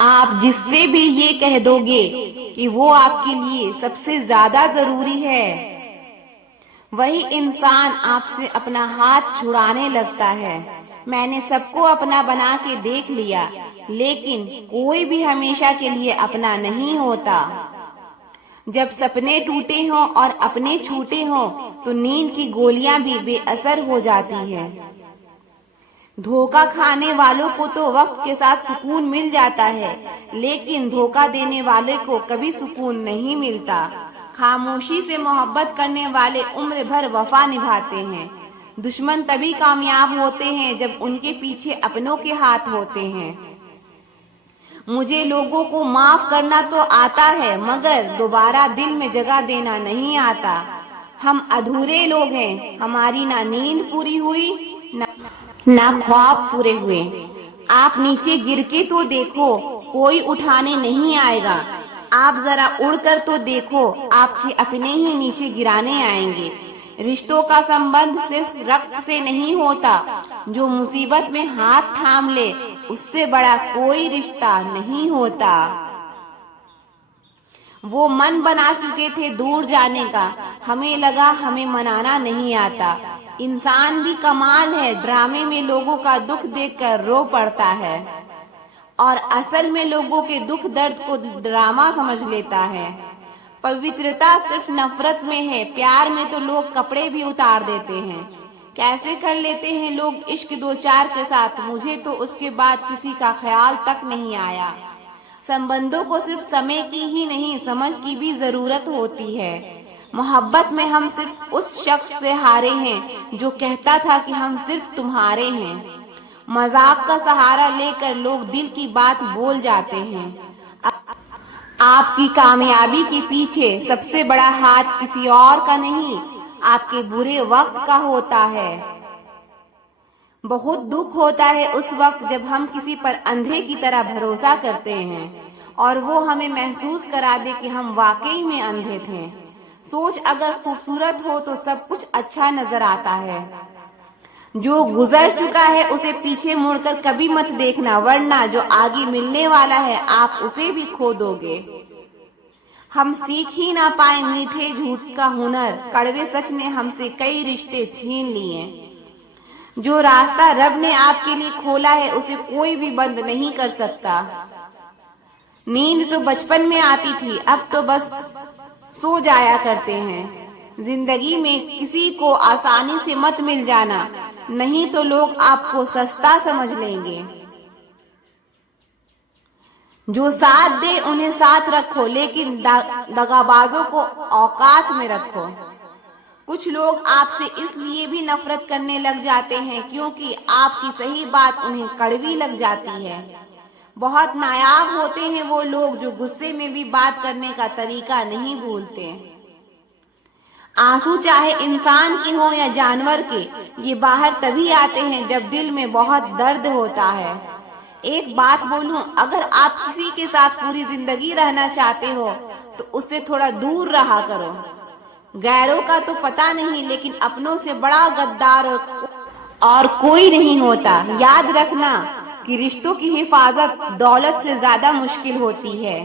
आप जिससे भी ये कह दोगे कि वो आपके लिए सबसे ज्यादा जरूरी है, वही इंसान आपसे अपना हाथ छुड़ाने लगता है। मैंने सबको अपना बना के देख लिया, लेकिन कोई भी हमेशा के लिए अपना नहीं होता। जब सपने टूटे हों और अपने छूटे हों, तो नींद की गोलियां भी बेअसर हो जाती है। धोखा खाने वालों को तो वक्त के साथ सुकून मिल जाता है, लेकिन धोखा देने वाले को कभी सुकून नहीं मिलता। खामोशी से मोहब्बत करने वाले उम्र भर वफा निभाते हैं। दुश्मन तभी कामयाब होते हैं जब उनके पीछे अपनों के हाथ होते हैं। मुझे लोगों को माफ करना तो आता है, मगर दोबारा दिल में जगह देना नहीं आता। हम अधूरे लोग हैं, हमारी ना नींद पूरी हुई ना ख्वाब पूरे हुए। आप नीचे गिर के तो देखो, कोई उठाने नहीं आएगा। आप जरा उड़कर तो देखो, आपके अपने ही नीचे गिराने आएंगे। रिश्तों का संबंध सिर्फ रक्त से नहीं होता। जो मुसीबत में हाथ थाम ले, उससे बड़ा कोई रिश्ता नहीं होता। वो मन बना चुके थे दूर जाने का, हमें लगा हमें मनाना नहीं आता। इंसान भी कमाल है, ड्रामे में लोगों का दुख देखकर रो पड़ता है और असल में लोगों के दुख दर्द को ड्रामा समझ लेता है। पवित्रता सिर्फ नफरत में है, प्यार में तो लोग कपड़े भी उतार देते हैं। कैसे कर लेते हैं लोग इश्क दो चार के साथ, मुझे तो उसके बाद किसी का ख्याल तक नहीं आया। संबंधों को सिर्फ समय की ही नहीं, समझ की भी जरूरत होती है। मोहब्बत में हम सिर्फ उस शख्स से हारे हैं जो कहता था कि हम सिर्फ तुम्हारे हैं। मजाक का सहारा लेकर लोग दिल की बात बोल जाते हैं। आपकी कामयाबी के पीछे सबसे बड़ा हाथ किसी और का नहीं, आपके बुरे वक्त का होता है। बहुत दुख होता है उस वक्त जब हम किसी पर अंधे की तरह भरोसा करते हैं और वो हमें महसूस करा दे कि हम वाकई में अंधे थे। सोच अगर खूबसूरत हो तो सब कुछ अच्छा नजर आता है। जो गुजर चुका है उसे पीछे मुड़कर कभी मत देखना, वरना जो आगे मिलने वाला है आप उसे भी खो दोगे। हम सीख ही ना पाए मीठे झूठ का हुनर, कड़वे सच ने हमसे कई रिश्ते छीन लिए। जो रास्ता रब ने आपके लिए खोला है उसे कोई भी बंद नहीं कर सकता। नींद तो बचपन में आती थी, अब तो बस सो जाया करते हैं। जिंदगी में किसी को आसानी से मत मिल जाना, नहीं तो लोग आपको सस्ता समझ लेंगे। जो साथ दे उन्हें साथ रखो, लेकिन दगाबाजों को औकात में रखो। कुछ लोग आपसे इसलिए भी नफरत करने लग जाते हैं क्योंकि आपकी सही बात उन्हें कड़वी लग जाती है। बहुत नायाब होते हैं वो लोग जो गुस्से में भी बात करने का तरीका नहीं भूलते। आंसू चाहे इंसान के हो या जानवर के, ये बाहर तभी आते हैं जब दिल में बहुत दर्द होता है। एक बात बोलूं, अगर आप किसी के साथ पूरी जिंदगी रहना चाहते हो तो उससे थोड़ा दूर रहा करो। गैरों का तो पता नहीं, लेकिन अपनों से बड़ा गद्दार और कोई नहीं होता। याद रखना कि रिश्तों की हिफाजत दौलत से ज्यादा मुश्किल होती है।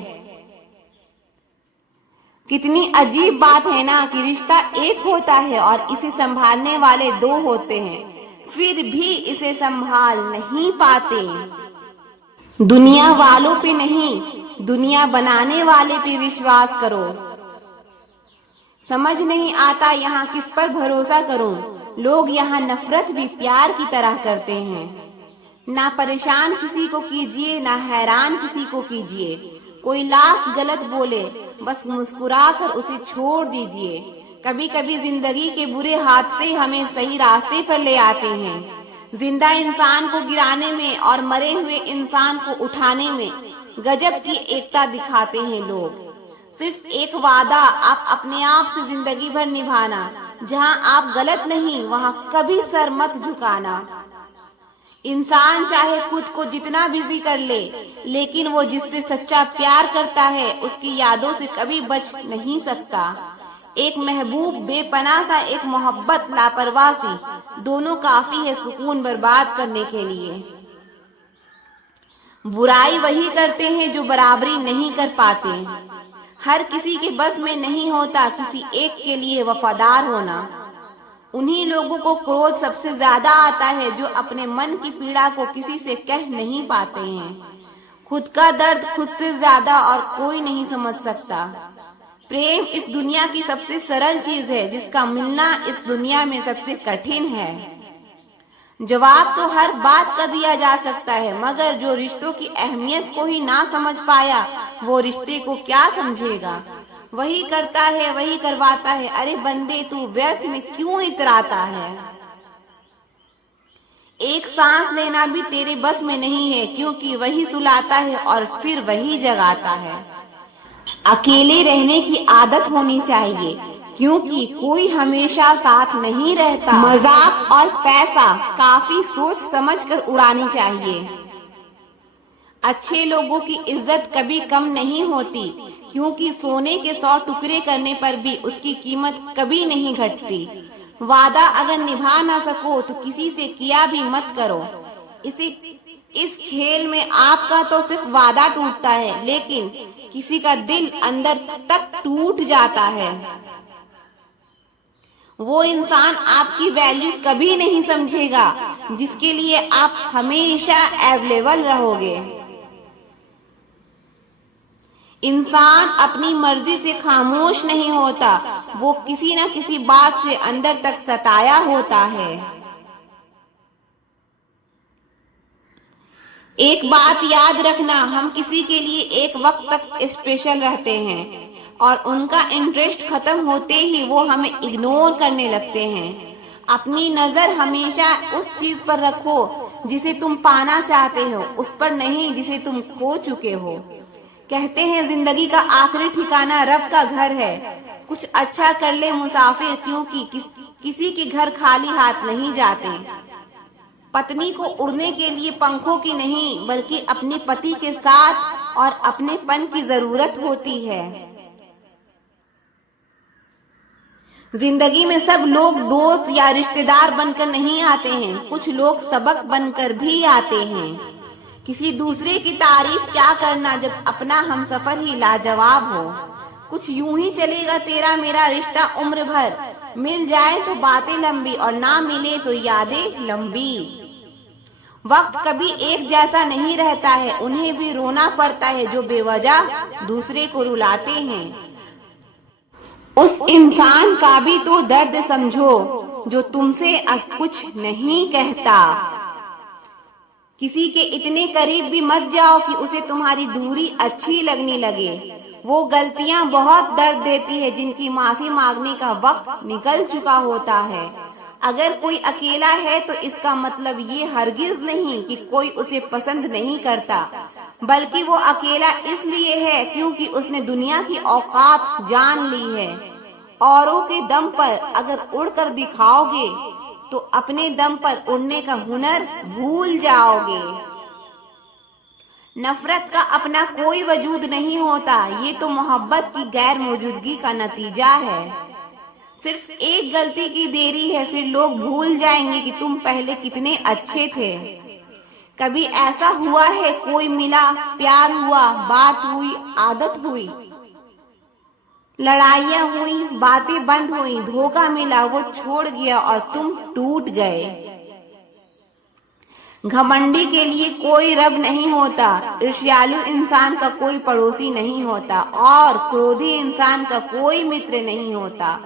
कितनी अजीब बात है ना कि रिश्ता एक होता है और इसे संभालने वाले दो होते हैं, फिर भी इसे संभाल नहीं पाते। दुनिया वालों पे नहीं, दुनिया बनाने वाले पे विश्वास करो। समझ नहीं आता यहाँ किस पर भरोसा करूं। लोग यहाँ नफरत भी प्यार की तरह करते हैं। ना परेशान किसी को कीजिए, ना हैरान किसी को कीजिए। कोई लाख गलत बोले, बस मुस्कुराकर उसे छोड़ दीजिए। कभी कभी जिंदगी के बुरे हादसे हमें सही रास्ते पर ले आते हैं। जिंदा इंसान को गिराने में और मरे हुए इंसान को उठाने में गजब की एकता दिखाते हैं लोग। सिर्फ एक वादा आप अपने आप से जिंदगी भर निभाना, जहां आप गलत नहीं वहां कभी सर मत झुकाना। इंसान चाहे खुद को जितना बिजी कर ले, लेकिन वो जिससे सच्चा प्यार करता है उसकी यादों से कभी बच नहीं सकता। एक महबूब बेपनाह सा, एक मोहब्बत लापरवाह सी, दोनों काफी है सुकून बर्बाद करने के लिए। बुराई वही करते हैं जो बराबरी नहीं कर पाते। हर किसी के बस में नहीं होता किसी एक के लिए वफादार होना। उन्हीं लोगों को क्रोध सबसे ज्यादा आता है जो अपने मन की पीड़ा को किसी से कह नहीं पाते हैं। खुद का दर्द खुद से ज्यादा और कोई नहीं समझ सकता। प्रेम इस दुनिया की सबसे सरल चीज है जिसका मिलना इस दुनिया में सबसे कठिन है। जवाब तो हर बात का दिया जा सकता है, मगर जो रिश्तों की अहमियत को ही ना समझ पाया वो रिश्ते को क्या समझेगा। वही करता है वही करवाता है, अरे बंदे तू व्यर्थ में क्यों इतराता है। एक सांस लेना भी तेरे बस में नहीं है, क्योंकि वही सुलाता है और फिर वही जगाता है। अकेले रहने की आदत होनी चाहिए, क्योंकि कोई हमेशा साथ नहीं रहता। मजाक और पैसा काफी सोच समझकर उड़ानी चाहिए। अच्छे लोगों की इज्जत कभी कम नहीं होती, क्योंकि सोने के 100 टुकड़े करने पर भी उसकी कीमत कभी नहीं घटती। वादा अगर निभा ना सको तो किसी से किया भी मत करो। इस खेल में आपका तो सिर्फ वादा टूटता है, लेकिन किसी का दिल अंदर तक टूट जाता है। वो इंसान आपकी वैल्यू कभी नहीं समझेगा जिसके लिए आप हमेशा अवेलेबल रहोगे। इंसान अपनी मर्जी से खामोश नहीं होता, वो किसी न किसी बात से अंदर तक सताया होता है। एक बात याद रखना, हम किसी के लिए एक वक्त तक स्पेशल रहते हैं और उनका इंटरेस्ट खत्म होते ही वो हमें इग्नोर करने लगते हैं। अपनी नजर हमेशा उस चीज पर रखो जिसे तुम पाना चाहते हो, उस पर नहीं जिसे तुम खो चुके हो। कहते हैं जिंदगी का आखिरी ठिकाना रब का घर है। कुछ अच्छा कर ले मुसाफिर, क्योंकि किसी के घर खाली हाथ नहीं जाते। पत्नी को उड़ने के लिए पंखों की नहीं बल्कि अपने पति के साथ और अपनेपन की जरूरत होती है। जिंदगी में सब लोग दोस्त या रिश्तेदार बनकर नहीं आते हैं, कुछ लोग सबक बनकर भी आते हैं। किसी दूसरे की तारीफ क्या करना जब अपना हमसफर ही लाजवाब हो। कुछ यूं ही चलेगा तेरा मेरा रिश्ता उम्र भर, मिल जाए तो बातें लंबी और ना मिले तो यादें लंबी। वक्त कभी एक जैसा नहीं रहता है, उन्हें भी रोना पड़ता है जो बेवजह दूसरे को रुलाते हैं। उस इंसान का भी तो दर्द समझो जो तुमसे अब कुछ नहीं कहता। किसी के इतने करीब भी मत जाओ कि उसे तुम्हारी दूरी अच्छी लगने लगे। वो गलतियां बहुत दर्द देती है जिनकी माफी मांगने का वक्त निकल चुका होता है। अगर कोई अकेला है तो इसका मतलब ये हरगिज नहीं कि कोई उसे पसंद नहीं करता, बल्कि वो अकेला इसलिए है क्योंकि उसने दुनिया की औकात जान ली है। औरों के दम पर अगर उड़कर दिखाओगे तो अपने दम पर उड़ने का हुनर भूल जाओगे। नफरत का अपना कोई वजूद नहीं होता, ये तो मोहब्बत की गैर मौजूदगी का नतीजा है। सिर्फ एक गलती की देरी है, फिर लोग भूल जाएंगे कि तुम पहले कितने अच्छे थे। कभी ऐसा हुआ है कोई मिला, प्यार हुआ, बात हुई, आदत हुई, लड़ाइयां हुई, बातें बंद हुई, धोखा मिला, वो छोड़ गया और तुम टूट गए। घमंडी के लिए कोई रब नहीं होता, ईर्ष्यालु इंसान का कोई पड़ोसी नहीं होता और क्रोधी इंसान का कोई मित्र नहीं होता।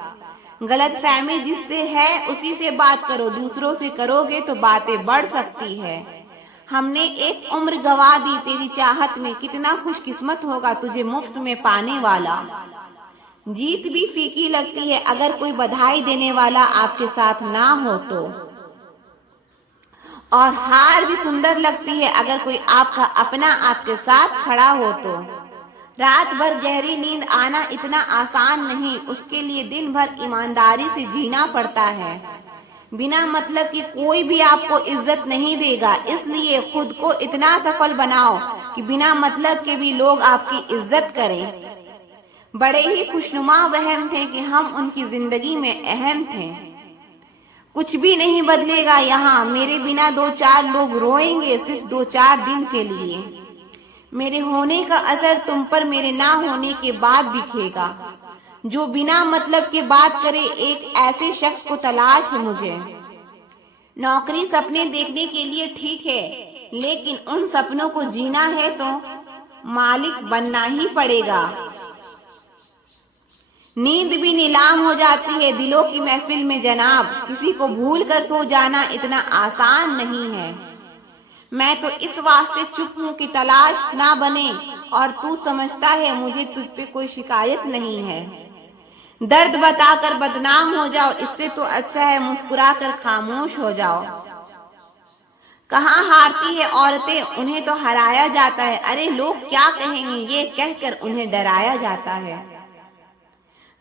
गलतफहमी जिससे है उसी से बात करो, दूसरों से करोगे तो बातें बढ़ सकती है। हमने एक उम्र गवा दी तेरी चाहत में, कितना खुशकिस्मत होगा तुझे मुफ्त में पाने वाला। जीत भी फीकी लगती है अगर कोई बधाई देने वाला आपके साथ ना हो तो, और हार भी सुंदर लगती है अगर कोई आपका अपना आपके साथ खड़ा हो तो। रात भर गहरी नींद आना इतना आसान नहीं, उसके लिए दिन भर ईमानदारी से जीना पड़ता है। बिना मतलब कि कोई भी आपको इज्जत नहीं देगा, इसलिए खुद को इतना सफल बनाओ कि बिना मतलब के भी लोग आपकी इज्जत करें। बड़े ही खुशनुमा वहम थे कि हम उनकी जिंदगी में अहम थे। कुछ भी नहीं बदलेगा यहाँ, मेरे बिना 2-4 लोग रोएंगे सिर्फ 2-4 दिन के लिए। मेरे होने का असर तुम पर मेरे ना होने के बाद दिखेगा। जो बिना मतलब के बात करे, एक ऐसे शख्स को तलाश है मुझे। नौकरी सपने देखने के लिए ठीक है, लेकिन उन सपनों को जीना है तो मालिक बनना ही पड़ेगा। नींद भी नीलाम हो जाती है दिलों की महफिल में जनाब। किसी को भूल कर सो जाना इतना आसान नहीं है। मैं तो इस वास्ते चुप हूँ कि तलाश ना बने, और तू समझता है मुझे तुझ पे कोई शिकायत नहीं है। दर्द बताकर बदनाम हो जाओ, इससे तो अच्छा है मुस्कुरा कर खामोश हो जाओ। कहाँ हारती है औरतें, उन्हें तो हराया जाता है। अरे लोग क्या कहेंगे, ये कहकर उन्हें डराया जाता है।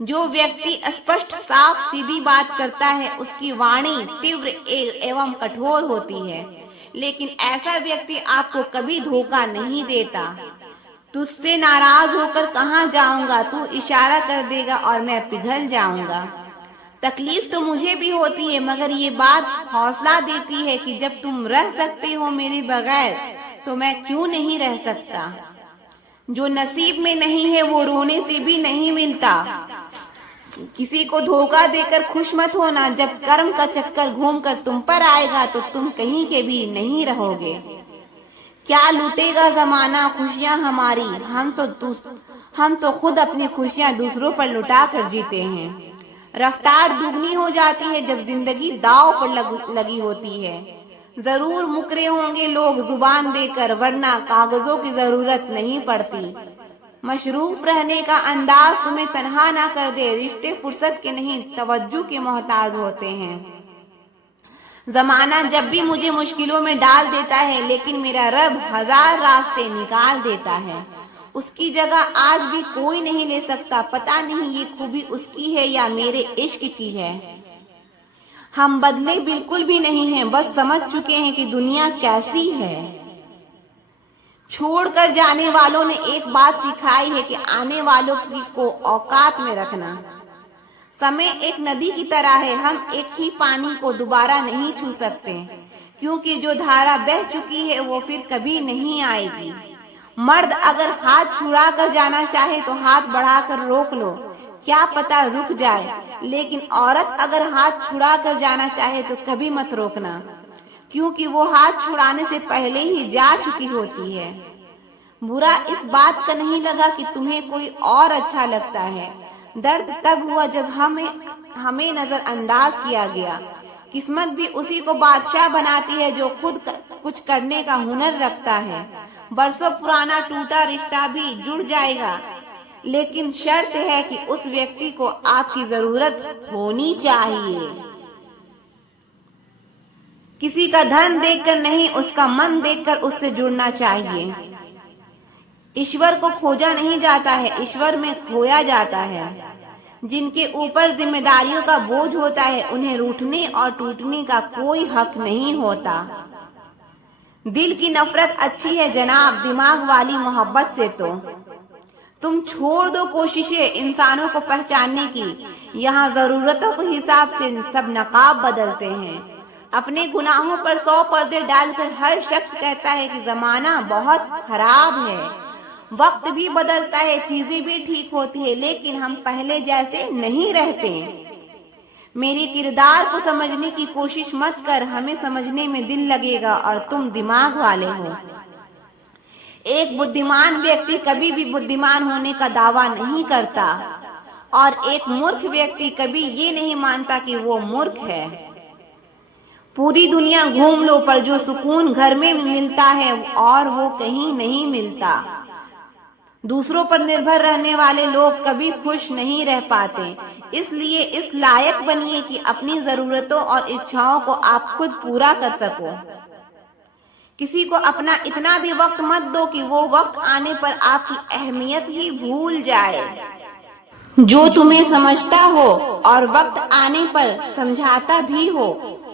जो व्यक्ति स्पष्ट साफ सीधी बात करता है, उसकी वाणी तीव्र एवं कठोर होती है, लेकिन ऐसा व्यक्ति आपको कभी धोखा नहीं देता। तुझसे नाराज होकर कहाँ जाऊंगा, तू इशारा कर देगा और मैं पिघल जाऊंगा। तकलीफ तो मुझे भी होती है, मगर ये बात हौसला देती है कि जब तुम रह सकते हो मेरे बगैर, तो मैं क्यों नहीं रह सकता। जो नसीब में नहीं है वो रोने से भी नहीं मिलता। किसी को धोखा देकर खुश मत होना, जब कर्म का चक्कर घूमकर तुम पर आएगा तो तुम कहीं के भी नहीं रहोगे। क्या लूटेगा जमाना खुशियां हमारी, हम तो खुद अपनी खुशियां दूसरों पर लुटा कर जीते हैं। रफ्तार दुगनी हो जाती है जब जिंदगी दांव पर लगी होती है। जरूर मुकरे होंगे लोग जुबान देकर, वरना कागजों की जरूरत नहीं पड़ती। मशरूफ रहने का अंदाज तुम्हें तन्हा ना कर दे। रिश्ते फुर्सत के नहीं, तवज्जो के मोहताज होते हैं। जमाना जब भी मुझे मुश्किलों में डाल देता है, लेकिन मेरा रब हजार रास्ते निकाल देता है। उसकी जगह आज भी कोई नहीं ले सकता। पता नहीं ये खूबी उसकी है या मेरे इश्क की है। हम बदले बिल्कुल भी नहीं हैं, बस समझ चुके हैं कि दुनिया कैसी है। छोड़कर जाने वालों ने एक बात सिखाई है कि आने वालों को औकात में रखना। समय एक नदी की तरह है, हम एक ही पानी को दोबारा नहीं छू सकते, क्योंकि जो धारा बह चुकी है वो फिर कभी नहीं आएगी। मर्द अगर हाथ छुड़ा कर जाना चाहे तो हाथ बढ़ाकर रोक लो, क्या पता रुक जाए, लेकिन औरत अगर हाथ छुड़ा कर जाना चाहे तो कभी मत रोकना, क्योंकि वो हाथ छुड़ाने से पहले ही जा चुकी होती है। बुरा इस बात का नहीं लगा कि तुम्हें कोई और अच्छा लगता है। दर्द तब हुआ जब हमें नजरअंदाज किया गया। किस्मत भी उसी को बादशाह बनाती है जो खुद कुछ करने का हुनर रखता है। बरसों पुराना टूटा रिश्ता भी जुड़ जाएगा, लेकिन शर्त है कि उस व्यक्ति को आपकी जरूरत होनी चाहिए। किसी का धन देखकर नहीं, उसका मन देखकर उससे जुड़ना चाहिए। ईश्वर को खोजा नहीं जाता है, ईश्वर में खोया जाता है। जिनके ऊपर जिम्मेदारियों का बोझ होता है, उन्हें रूठने और टूटने का कोई हक नहीं होता। दिल की नफरत अच्छी है जनाब, दिमाग वाली मोहब्बत से तो। तुम छोड़ दो कोशिशें इंसानों को पहचानने की। यहाँ जरूरतों के हिसाब से सब नकाब बदलते हैं। अपने गुनाहों पर 100 पर्दे डालकर हर शख्स कहता है कि जमाना बहुत खराब है। वक्त भी बदलता है, चीजें भी ठीक होती है, लेकिन हम पहले जैसे नहीं रहते। मेरे किरदार को समझने की कोशिश मत कर, हमें समझने में दिल लगेगा और तुम दिमाग वाले हो। एक बुद्धिमान व्यक्ति कभी भी बुद्धिमान होने का दावा नहीं करता, और एक मूर्ख व्यक्ति कभी ये नहीं मानता कि वो मूर्ख है। पूरी दुनिया घूम लो, पर जो सुकून घर में मिलता है और वो कहीं नहीं मिलता। दूसरों पर निर्भर रहने वाले लोग कभी खुश नहीं रह पाते। इसलिए इस लायक बनिए कि अपनी जरूरतों और इच्छाओं को आप खुद पूरा कर सको। किसी को अपना इतना भी वक्त मत दो कि वो वक्त आने पर आपकी अहमियत ही भूल जाए। जो तुम्हें समझता हो और वक्त आने पर समझाता भी हो,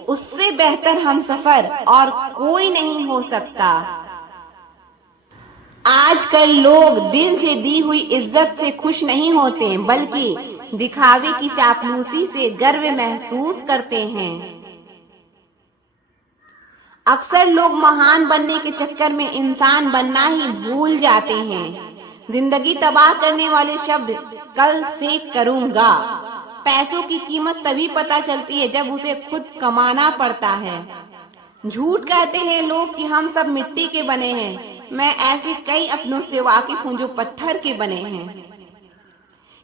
उससे बेहतर हम सफर और कोई नहीं हो सकता। आजकल लोग दिल से दी हुई इज्जत से खुश नहीं होते, बल्कि दिखावे की चापलूसी से गर्व महसूस करते हैं। अक्सर लोग महान बनने के चक्कर में इंसान बनना ही भूल जाते हैं। जिंदगी तबाह करने वाले शब्द कल से करूंगा। पैसों की कीमत तभी पता चलती है जब उसे खुद कमाना पड़ता है। झूठ कहते हैं लोग कि हम सब मिट्टी के बने हैं। मैं ऐसे कई अपनों से वाकिफ हूँ जो पत्थर के बने हैं।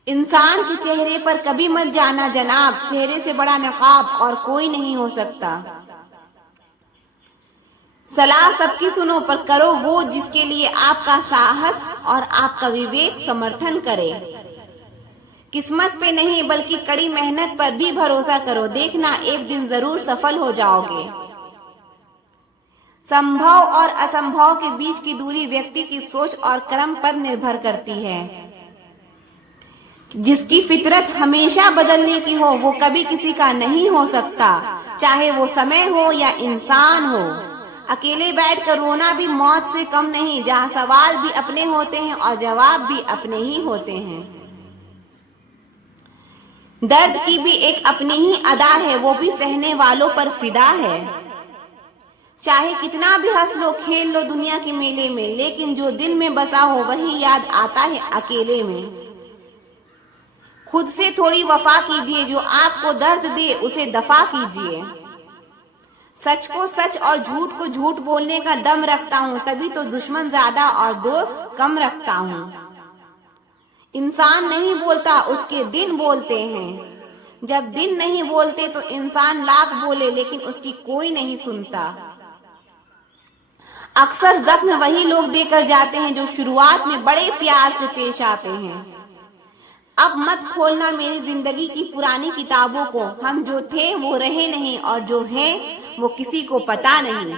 इंसान के चेहरे पर कभी मत जाना जनाब, चेहरे से बड़ा नकाब और कोई नहीं हो सकता। सलाह सबकी सुनो पर करो वो जिसके लिए आपका साहस और आपका विवेक समर्थन करे। किस्मत पे नहीं बल्कि कड़ी मेहनत पर भी भरोसा करो, देखना एक दिन जरूर सफल हो जाओगे। संभव और असंभव के बीच की दूरी व्यक्ति की सोच और कर्म पर निर्भर करती है। जिसकी फितरत हमेशा बदलने की हो वो कभी किसी का नहीं हो सकता, चाहे वो समय हो या इंसान हो। अकेले बैठकर रोना भी मौत से कम नहीं, जहाँ सवाल भी अपने होते हैं और जवाब भी अपने ही होते हैं। दर्द की भी एक अपनी ही अदा है, वो भी सहने वालों पर फिदा है। चाहे कितना भी हंस लो खेल लो दुनिया के मेले में, लेकिन जो दिल में बसा हो वही याद आता है अकेले में। खुद से थोड़ी वफा कीजिए, जो आपको दर्द दे उसे दफा कीजिए। सच को सच और झूठ को झूठ बोलने का दम रखता हूँ, तभी तो दुश्मन ज्यादा और दोस्त कम रखता हूँ। इंसान नहीं बोलता, उसके दिन बोलते हैं। जब दिन नहीं बोलते तो इंसान लाख बोले लेकिन उसकी कोई नहीं सुनता। अक्सर जख्म वही लोग देकर जाते हैं जो शुरुआत में बड़े प्यार से पेश आते हैं। अब मत खोलना मेरी जिंदगी की पुरानी किताबों को, हम जो थे वो रहे नहीं और जो हैं वो किसी को पता नहीं।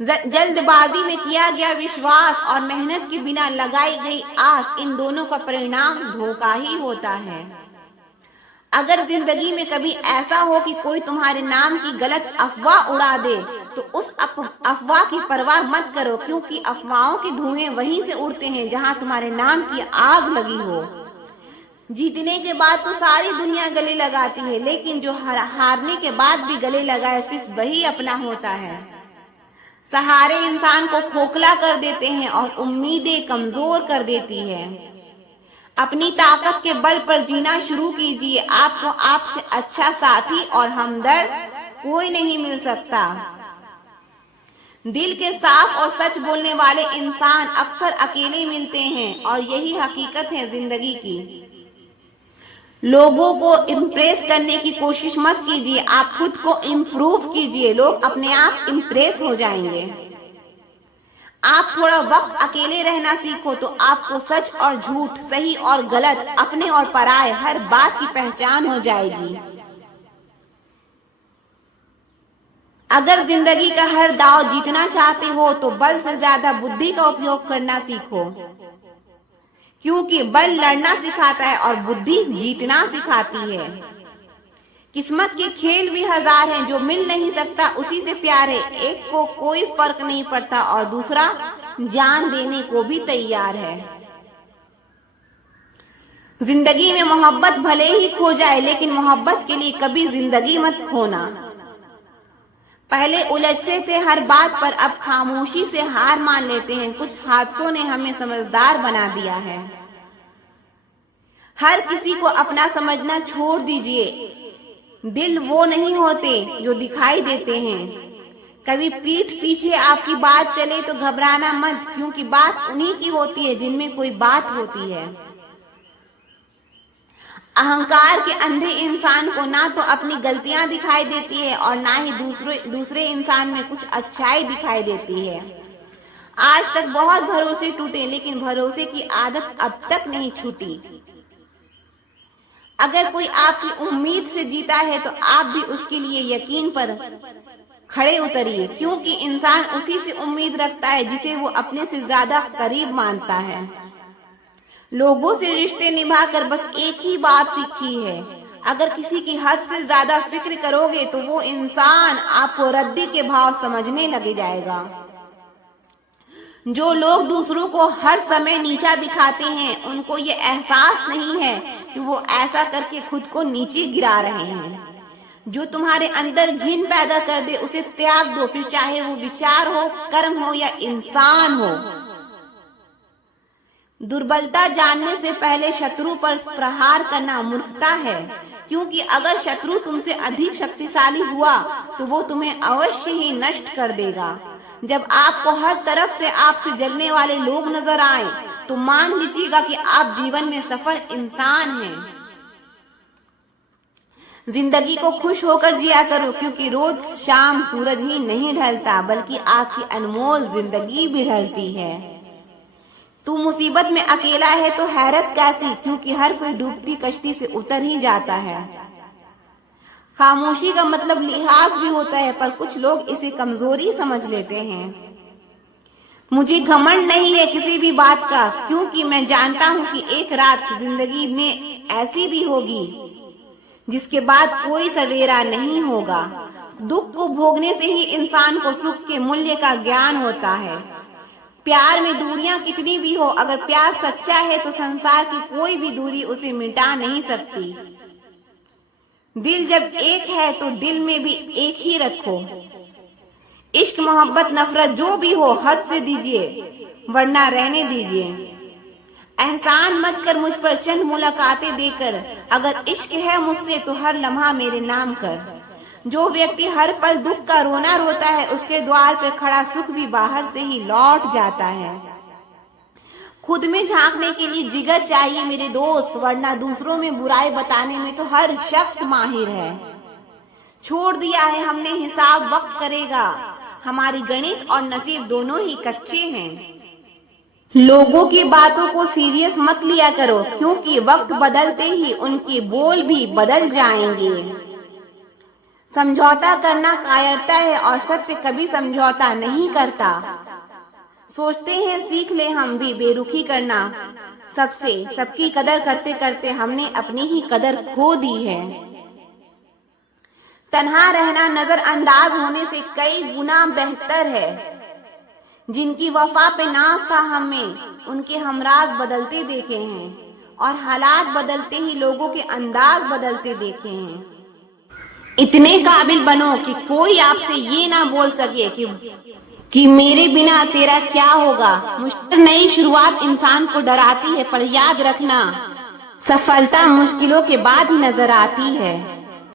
जल्दबाजी में किया गया विश्वास और मेहनत के बिना लगाई गई आस, इन दोनों का परिणाम धोखा ही होता है। अगर जिंदगी में कभी ऐसा हो कि कोई तुम्हारे नाम की गलत अफवाह उड़ा दे तो उस अफवाह की परवाह मत करो, क्योंकि अफवाहों के धुएं वहीं से उड़ते हैं जहां तुम्हारे नाम की आग लगी हो। जीतने के बाद तो सारी दुनिया गले लगाती है, लेकिन जो हारने के बाद भी गले लगाए सिर्फ वही अपना होता है। सहारे इंसान को खोखला कर देते हैं और उम्मीदें कमजोर कर देती है। अपनी ताकत के बल पर जीना शुरू कीजिए, आपको आपसे अच्छा साथी और हमदर्द कोई नहीं मिल सकता। दिल के साफ और सच बोलने वाले इंसान अक्सर अकेले मिलते हैं और यही हकीकत है जिंदगी की। लोगों को इम्प्रेस करने की कोशिश मत कीजिए, आप खुद को इम्प्रूव कीजिए, लोग अपने आप इम्प्रेस हो जाएंगे। आप थोड़ा वक्त अकेले रहना सीखो तो आपको सच और झूठ, सही और गलत, अपने और पराये हर बात की पहचान हो जाएगी। अगर जिंदगी का हर दाव जीतना चाहते हो तो बल से ज्यादा बुद्धि का उपयोग करना सीखो, क्योंकि बल लड़ना सिखाता है और बुद्धि जीतना सिखाती है। किस्मत के खेल भी हजार हैं, जो मिल नहीं सकता उसी से प्यार है। एक को कोई फर्क नहीं पड़ता और दूसरा जान देने को भी तैयार है। जिंदगी में मोहब्बत भले ही खो जाए, लेकिन मोहब्बत के लिए कभी जिंदगी मत खोना। पहले उलझते थे हर बात पर, अब खामोशी से हार मान लेते हैं। कुछ हादसों ने हमें समझदार बना दिया है। हर किसी को अपना समझना छोड़ दीजिए। दिल वो नहीं होते जो दिखाई देते हैं। कभी पीठ पीछे आपकी बात चले तो घबराना मत, क्योंकि बात उन्हीं की होती है जिनमें कोई बात होती है। अहंकार के अंधे इंसान को ना तो अपनी गलतियां दिखाई देती है और ना ही दूसरे इंसान में कुछ अच्छाई दिखाई देती है। आज तक बहुत भरोसे टूटे, लेकिन भरोसे की आदत अब तक नहीं छूटी। अगर कोई आपकी उम्मीद से जीता है तो आप भी उसके लिए यकीन पर खड़े उतरिए, क्योंकि इंसान उसी से उम्मीद रखता है जिसे वो अपने से ज्यादा करीब मानता है। लोगों से रिश्ते निभाकर बस एक ही बात सीखी है, अगर किसी की हद से ज्यादा फिक्र करोगे तो वो इंसान आपको रद्दी के भाव समझने लगे जाएगा। जो लोग दूसरों को हर समय नीचा दिखाते हैं, उनको ये एहसास नहीं है कि वो ऐसा करके खुद को नीचे गिरा रहे हैं। जो तुम्हारे अंदर घिन पैदा कर दे उसे त्याग दो, फिर चाहे वो विचार हो, कर्म हो या इंसान हो। दुर्बलता जानने से पहले शत्रु पर प्रहार करना मूर्खता है, क्योंकि अगर शत्रु तुमसे अधिक शक्तिशाली हुआ तो वो तुम्हें अवश्य ही नष्ट कर देगा। जब आपको हर तरफ से आपसे जलने वाले लोग नजर आए तो मान लीजिएगा कि आप जीवन में सफल इंसान हैं। जिंदगी को खुश होकर जिया करो, क्योंकि रोज शाम सूरज ही नहीं ढलता बल्कि आपकी अनमोल जिंदगी भी ढलती है। तू मुसीबत में अकेला है तो हैरत कैसी, क्योंकि हर कोई डूबती कश्ती से उतर ही जाता है। खामोशी का मतलब लिहाज भी होता है, पर कुछ लोग इसे कमजोरी समझ लेते हैं। मुझे घमंड नहीं है किसी भी बात का, क्योंकि मैं जानता हूँ कि एक रात जिंदगी में ऐसी भी होगी जिसके बाद कोई सवेरा नहीं होगा। दुख को भोगने से ही इंसान को सुख के मूल्य का ज्ञान होता है। प्यार में दूरियां कितनी भी हो, अगर प्यार सच्चा है तो संसार की कोई भी दूरी उसे मिटा नहीं सकती। दिल जब एक है तो दिल में भी एक ही रखो। इश्क मोहब्बत नफरत जो भी हो हद से दीजिए, वरना रहने दीजिए। एहसान मत कर मुझ पर चंद मुलाकातें देकर, अगर इश्क है मुझसे तो हर लम्हा मेरे नाम कर। जो व्यक्ति हर पल दुख का रोना रोता है उसके द्वार पर खड़ा सुख भी बाहर से ही लौट जाता है। खुद में झांकने के लिए जिगर चाहिए मेरे दोस्त, वरना दूसरों में बुराई बताने में तो हर शख्स माहिर है। छोड़ दिया है हमने हिसाब वक्त करेगा, हमारी गणित और नसीब दोनों ही कच्चे हैं। लोगों की बातों को सीरियस मत लिया करो, क्योंकि वक्त बदलते ही उनके बोल भी बदल जाएंगे। समझौता करना कायरता है और सत्य कभी समझौता नहीं करता। सोचते हैं सीख ले हम भी बेरुखी करना, सबसे सबकी कदर करते करते हमने अपनी ही कदर खो दी है। तन्हा रहना नजरअंदाज होने से कई गुना बेहतर है। जिनकी वफा पे नाज था हमें, उनके हमराज बदलते देखे हैं और हालात बदलते ही लोगों के अंदाज बदलते देखे हैं। इतने काबिल बनो कि कोई आपसे ये ना बोल सके कि मेरे बिना तेरा क्या होगा। मुश्किल नई शुरुआत इंसान को डराती है, पर याद रखना सफलता मुश्किलों के बाद ही नजर आती है।